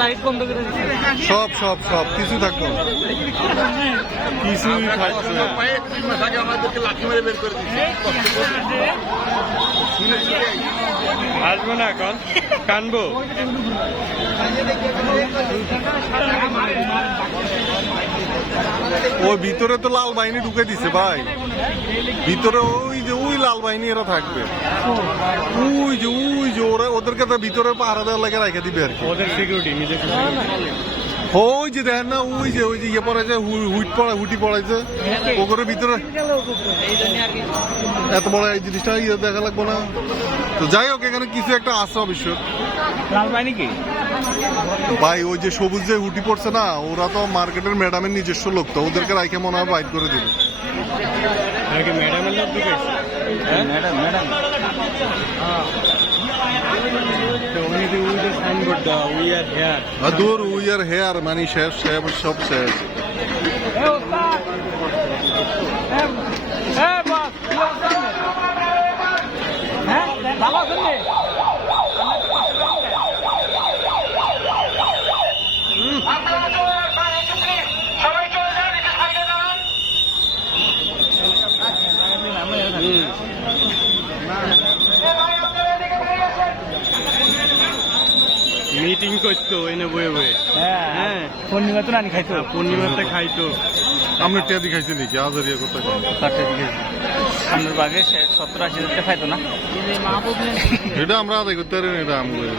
Light বন্ধ করে সব সব সব কিছু থাকতো না। কিছুই থাকতো না। আসবো না এখন কানবো। ওই ভিতরে তো লাল বাহিনী ঢুকে দিছে ভাই, ভিতরে ওই যে ওই লাল বাহিনী এরা থাকবে, ওই যে ওরা ওদেরকে তো ভিতরে পাহারা দেওয়ার লাগে রেখে দিবে আর কি। ওদের সিকিউরিটি নিজের ওই যে দেখেন না, ওই যে ইয়ে পড়াইছে, হুটি পড়াইছে ওগুলোর ভিতরে। এত বড় এই জিনিসটা ইয়ে দেখা লাগবো না তো। যাই হোক, এখানে কিছু একটা আছে অবশ্য। লাল বাহিনী কি ভাই ওই যে সবুজ যে হুটি পড়ছে না, ওরা তো মার্কেটের ম্যাডামের নিজস্ব লোক, তো ওদেরকে রাইখে মনে হয় বাইট করে দিবে। ম্যাডামের লোক ঢুকেছে? ম্যাডাম সাইনবোর্ড দাও, উই আর হেয়ার। দূর উই আর হেয়ার মানে শেষ, সব শেষ। ভালো আছেন? মিটিং করতো এনে বয়ে বয়ে। হ্যাঁ, পূর্ণিমা তো নানি খাইতো, পূর্ণিমাতে খাইতো। আমরা টেদি খাইছি নাকি আজারিয়া কোথায়? সামনের বাগে 70-80 টাকা খাইতো না। এটা আমরা আদায় করতে পারি না, এটা আমি